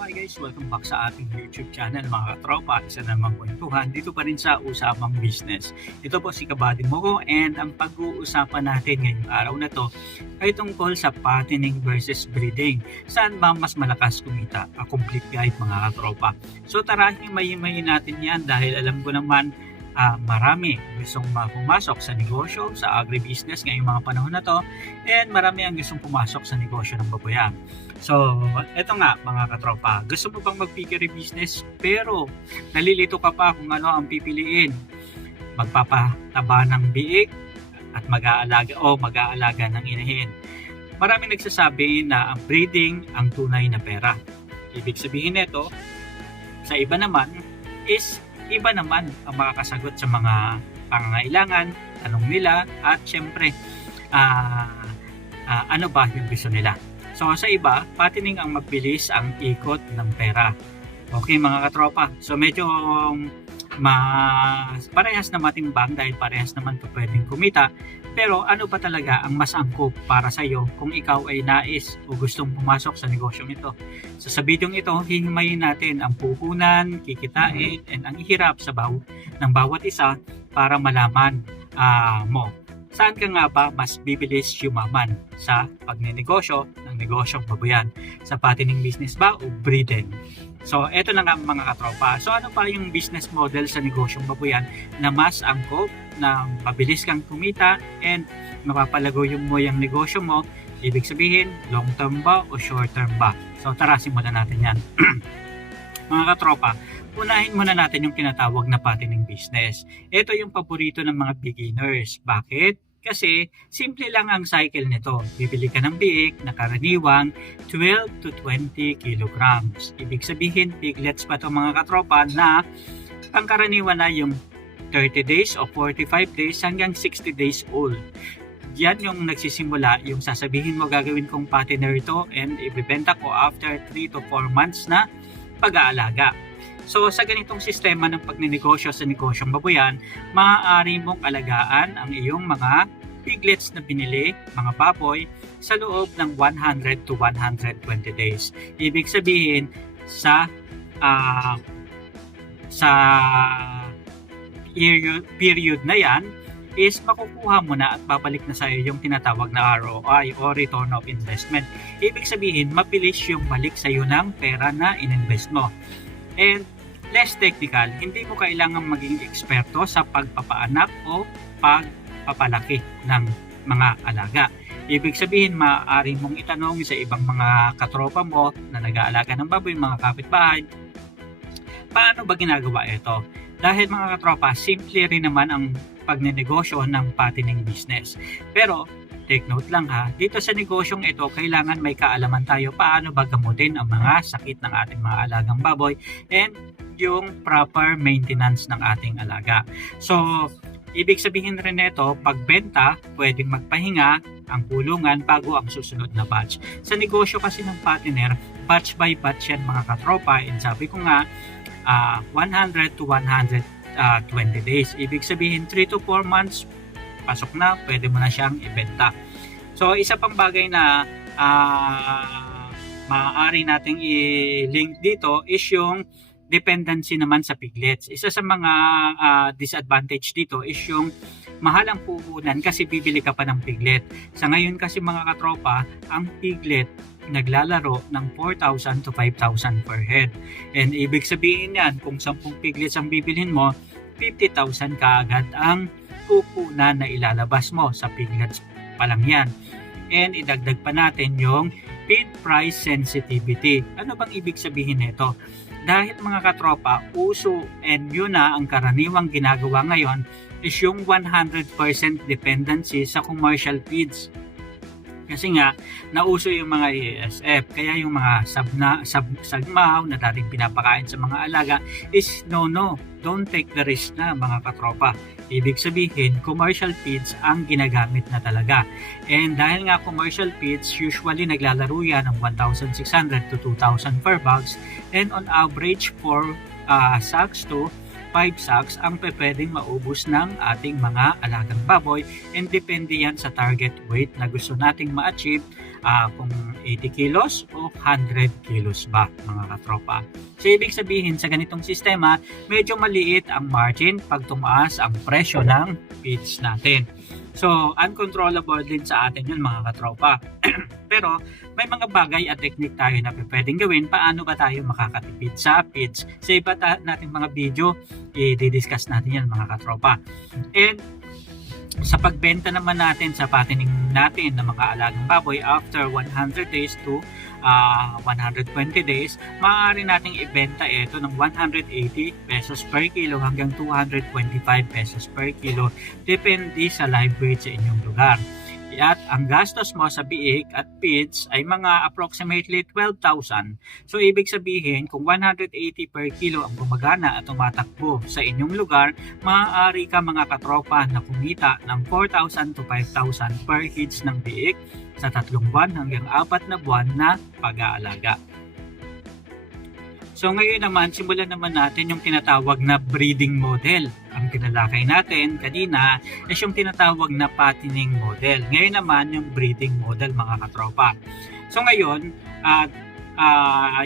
Hi guys, welcome back sa ating YouTube channel mga katropa. Isa na namang kwentuhan dito pa rin sa Usapang Business. Ito po si Kabady Moko and ang pag-uusapan natin ngayong araw na to ay tungkol sa fattening versus breeding. Saan ba mas malakas kumita? A complete guide mga katropa. So tara, himay-himayin natin yan dahil alam ko naman marami gustong pumasok sa negosyo, sa agribusiness ngayong mga panahon na to, and marami ang gustong pumasok sa negosyo ng baboyan. So, eto nga mga katropa, gusto mo bang mag-piggery business pero nalilito ka pa kung ano ang pipiliin? Magpapataba ng biik at mag-aalaga ng inahin. Maraming nagsasabi na ang breeding ang tunay na pera. Ibig sabihin nito, sa iba naman ang makakasagot sa mga pangangailangan, tanong nila, at syempre, ano ba yung gusto nila. So sa iba, fattening ang mabilis ang ikot ng pera. Okay mga katropa, so medyo parehas na matimbang dahil parehas naman ito pwedeng kumita. Pero ano ba talaga ang mas angkop para sa iyo kung ikaw ay nais o gustong pumasok sa negosyong ito? So sa bidyong ito, hihimayin natin ang puhunan, kikitain, and ang ihirap sa ng bawat isa para malaman mo. Saan ka nga ba mas bibilis yumaman sa pagnenegosyo ng negosyong baboyan? Sa fattening business ba o breeding? So, eto na nga mga katropa. So, ano pa yung business model sa negosyong baboyan na mas angkop, na mabilis kang kumita, and mapapalago mo yung negosyo mo? Ibig sabihin, long term ba o short term ba? So, tara, simulan natin yan. Mga katropa, unahin muna natin yung tinatawag na fattening business. Ito yung paborito ng mga beginners. Bakit? Kasi simple lang ang cycle nito. Bibili ka ng biik na karaniwang 12 to 20 kilograms. Ibig sabihin, piglets pa ito mga katropa na pangkaraniwan na yung 30 days o 45 days hanggang 60 days old. Yan yung nagsisimula, yung sasabihin mo gagawin kong fattener ito and ibibenta ko after 3 to 4 months na pag-aalaga. So sa ganitong sistema ng pagnenegosyo sa negosyong baboyan, maaari mong alagaan ang iyong mga piglets na binili, mga baboy, sa loob ng 100 to 120 days. Ibig sabihin, sa period na yan, is makukuha mo na at babalik na sa iyo yung tinatawag na ROI o Return of Investment. Ibig sabihin, mabilis yung balik sa iyo ng pera na ininvest mo. And less technical, hindi mo kailangan maging eksperto sa pagpapaanak o pagpapalaki ng mga alaga. Ibig sabihin, maaari mong itanong sa ibang mga katropa mo na nag-aalaga ng baboy, mga kapitbahay, paano ba ginagawa ito? Dahil mga katropa, simple rin naman ang pagnenegosyo ng fattening business. Pero, take note lang ha, dito sa negosyong ito, kailangan may kaalaman tayo paano ba gamutin ang mga sakit ng ating mga alagang baboy and yung proper maintenance ng ating alaga. So, ibig sabihin rin nito, pagbenta, pwedeng magpahinga ang kulungan bago ang susunod na batch. Sa negosyo kasi ng fattener, batch by batch yan mga katropa, and sabi ko nga, 100 to 120 days. Ibig sabihin, 3 to 4 months, pasok na, pwede mo na siyang ibenta. So, isa pang bagay na maaari nating i-link dito is yung dependency naman sa piglets. Isa sa mga disadvantage dito is yung mahal ang puhunan kasi bibili ka pa ng piglet. Sa ngayon kasi mga katropa, ang piglet naglalaro ng 4,000 to 5,000 per head. And ibig sabihin yan, kung 10 piglets ang bibilhin mo, 50,000 kaagad ang puhunan na ilalabas mo sa piglets pa lang yan. And idagdag pa natin yung feed price sensitivity. Ano bang ibig sabihin nito? Dahil mga katropa, uso and yun na ang karaniwang ginagawa ngayon is yung 100% dependency sa commercial feeds. Kasi nga, nauso yung mga ASF. Kaya yung mga sagmaw na dating pinapakain sa mga alaga is no, don't take the risk na mga katropa. Ibig sabihin, commercial feeds ang ginagamit na talaga. And dahil nga commercial feeds, usually naglalaro yan ng 1,600 to 2,000 per bags. And on average, 4 sacks to 5 sacks ang pwedeng maubos ng ating mga alagang baboy, and depende yan sa target weight na gusto nating ma-achieve. Kung 80 kilos o 100 kilos ba mga katropa. So ibig sabihin sa ganitong sistema, medyo maliit ang margin pag tumaas ang presyo ng feeds natin. So uncontrollable din sa atin yun mga katropa. Pero may mga bagay at technique tayo na pwedeng gawin paano ba tayo makakatipid sa feeds. Sa iba nating mga video, i-discuss natin yan mga katropa. And sa pagbenta naman natin sa patining natin ng mga alagang baboy after 100 days to 120 days, maaari nating ibenta ito ng 180 pesos per kilo hanggang 225 pesos per kilo depende sa live weight sa inyong lugar. At ang gastos mo sa biik at feeds ay mga approximately 12,000. So ibig sabihin kung 180 per kilo ang gumagana at tumatakbo sa inyong lugar, maaari ka mga katropa na kumita ng 4,000 to 5,000 per feeds ng biik sa 3 buwan hanggang 4 na buwan na pag-aalaga. So ngayon naman, simulan naman natin yung tinatawag na breeding model. Ang tinalakay natin kanina is yung tinatawag na fattening model. Ngayon naman yung breeding model mga katropa. So ngayon,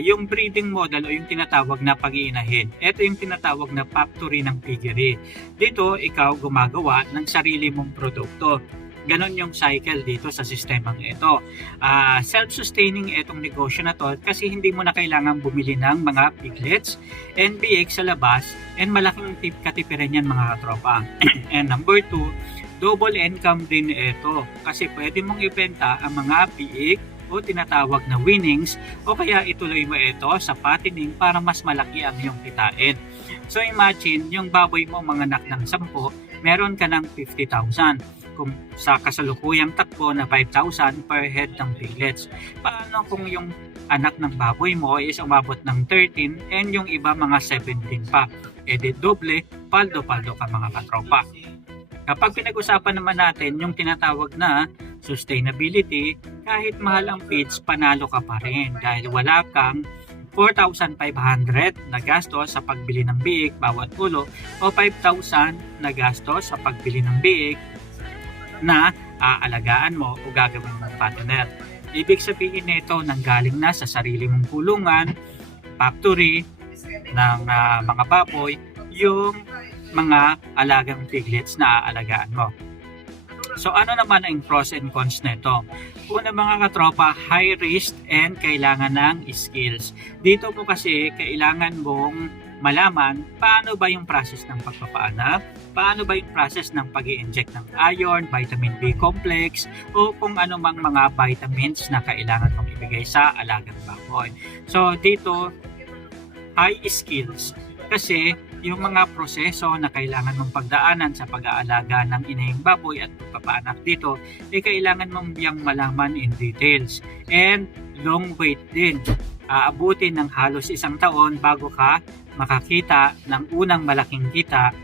yung breeding model o yung tinatawag na pag-iinahin. Ito yung tinatawag na factory ng piggery. Dito, ikaw gumagawa ng sarili mong produkto. Ganon yung cycle dito sa sistemang ito. Self-sustaining itong negosyo na to kasi hindi mo na kailangan bumili ng mga piglets and biik sa labas and malaking katipiran yan mga katropa. And number 2, double income din ito kasi pwede mong ibenta ang mga biik o tinatawag na winnings o kaya ituloy mo ito sa fattening para mas malaki ang iyong kitain. So imagine yung baboy mo manganak ng 10, meron ka ng 50,000. Kung sa kasalukuyang takbo na 5,000 per head ng piglets. Paano kung yung anak ng baboy mo is umabot ng 13 and yung iba mga 17 pa? E di doble, paldo-paldo ka mga katropa. Kapag pinag-usapan naman natin yung tinatawag na sustainability, kahit mahal ang feeds, panalo ka pa rin dahil wala kang 4,500 na gastos sa pagbili ng biik bawat ulo o 5,000 na gastos sa pagbili ng biik na aalagaan mo o gagawin mong fattener. Ibig sabihin nito nanggaling na sa sarili mong kulungan, factory ng mga baboy, yung mga alagang piglets na aalagaan mo. So ano naman ang pros and cons nito? Una mga katropa, high risk and kailangan ng skills. Dito po kasi kailangan mong malaman paano ba yung process ng pagpapaanak, paano ba yung process ng pag-i-inject ng iron, vitamin B complex, o kung ano mang mga vitamins na kailangan mong ibigay sa alagang baboy. So dito, high skills kasi yung mga proseso na kailangan mong pagdaanan sa pag-aalaga ng inahing baboy at pagpapaanak dito, kailangan mong biyang malaman in details. And long wait din. Aabutin ng halos 1 taon bago ka makakita ng unang malaking kita,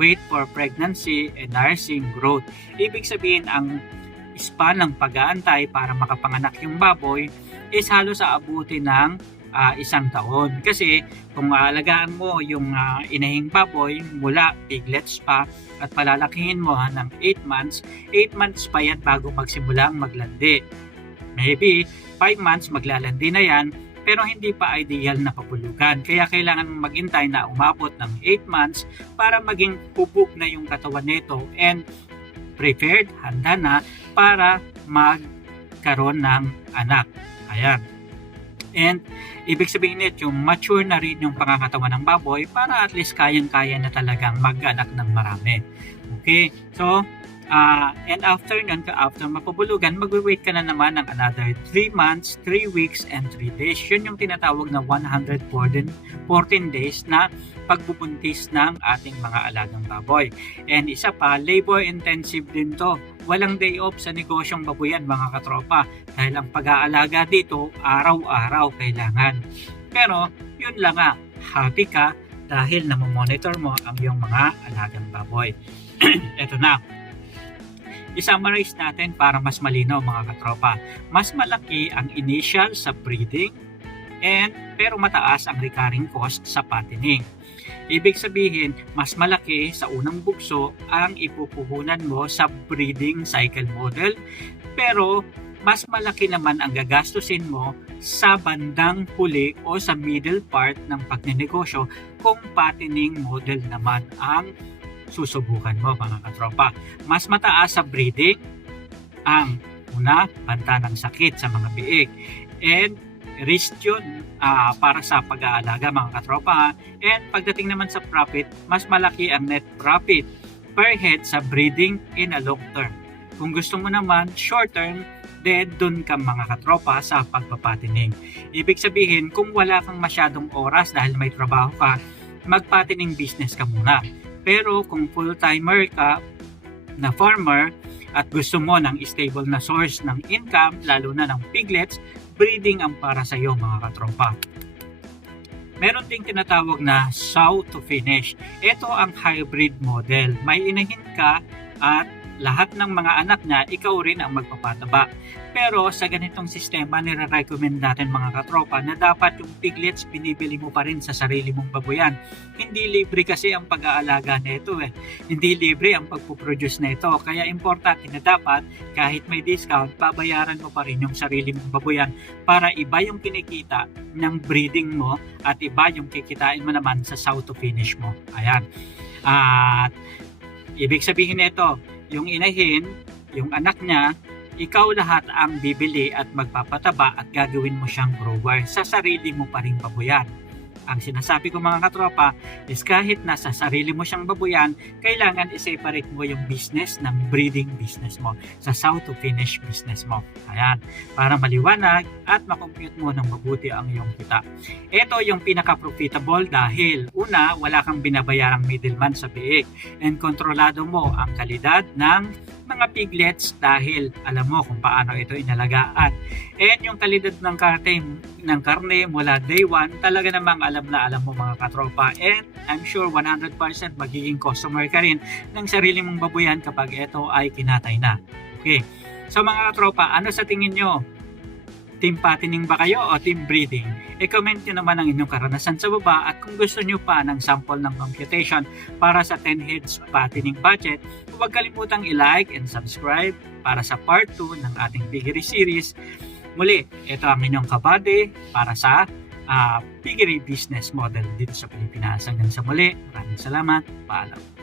wait for pregnancy and nursing growth. Ibig sabihin ang span ng pag-aantay para makapanganak yung baboy is halos aabutin ng 1 taon. Kasi kung aalagaan mo yung inahing baboy mula piglets pa at palalakihin mo ng 8 months, 8 months pa yan bago magsimula ang maglandi. Maybe 5 months maglalandi na yan, pero hindi pa ideal na papulugan. Kaya kailangan maghintay na umabot ng 8 months para maging hubog na yung katawan nito and prepared, handa na para magkaroon ng anak. Ayan. And ibig sabihin nito, yung mature na rin yung pangangatawan ng baboy para at least kayang-kaya na talagang mag-anak ng marami. Okay? So, and after nun, after mapabulugan, mag-wait ka na naman ng another 3 months, 3 weeks, and 3 days. Yun yung tinatawag na 114 days na pagbubuntis ng ating mga alagang baboy. And isa pa, labor intensive din to. Walang day off sa negosyong baboyan mga katropa dahil ang pag-aalaga dito, araw-araw kailangan. Pero, yun lang nga, happy ka dahil namomonitor mo ang iyong mga alagang baboy. Ito na. I-summarize natin para mas malinaw mga katropa. Mas malaki ang initial sa breeding pero mataas ang recurring cost sa fattening. Ibig sabihin, mas malaki sa unang bugso ang ipupuhunan mo sa breeding cycle model pero mas malaki naman ang gagastusin mo sa bandang huli o sa middle part ng pagnenegosyo kung patining model naman ang susubukan mo mga katropa. Mas mataas sa breeding ang una, banta ng sakit sa mga biik, and risk yun para sa pag-aalaga mga katropa. And pagdating naman sa profit, mas malaki ang net profit per head sa breeding in a long term. Kung gusto mo naman short term, then dun ka mga katropa sa pagpapatining. Ibig sabihin, kung wala kang masyadong oras dahil may trabaho ka, magpatining business ka muna. Pero kung full-timer ka na farmer at gusto mo ng stable na source ng income, lalo na ng piglets, breeding ang para sa iyo mga katropa. Meron ding tinatawag na sow to finish. Ito ang hybrid model. May inahin ka at lahat ng mga anak niya, ikaw rin ang magpapataba. Pero sa ganitong sistema, nire-recommend natin mga katropa na dapat yung piglets binibili mo pa rin sa sarili mong babuyan. Hindi libre kasi ang pag-aalaga nito Hindi libre ang pagpuproduce nito. Kaya importante na dapat kahit may discount, babayaran mo pa rin yung sarili mong babuyan para iba yung kinikita ng breeding mo at iba yung kikitain mo naman sa sow to finish mo. Ayan. At ibig sabihin nito, yung inahin, yung anak niya, ikaw lahat ang bibili at magpapataba at gagawin mo siyang grower sa sarili mo pa rin babuyan. Ang sinasabi ko mga katropa is kahit nasa sarili mo siyang babuyan, kailangan i-separate mo yung business ng breeding business mo sa sow to finish business mo. Ayan, para maliwanag at makompute mo ng mabuti ang iyong kita. Ito yung pinaka-profitable dahil una, wala kang binabayarang middleman sa biik and kontrolado mo ang kalidad ng mga piglets dahil alam mo kung paano ito inalagaan. And yung kalidad ng karne mula day 1, talaga namang alam na alam mo mga katropa. And I'm sure 100% magiging customer ka rin ng sarili mong babuyan kapag ito ay kinatay na. Okay. So mga katropa, ano sa tingin nyo? Team patining ba kayo o team breeding? I-comment nyo naman ang inyong karanasan sa baba at kung gusto nyo pa ng sample ng computation para sa 10 heads patining budget, huwag kalimutang i-like and subscribe para sa part 2 ng ating piggery series. Muli, ito ang inyong kabady para sa piggery business model dito sa Pilipinas. Hanggang sa muli, maraming salamat. Paalam.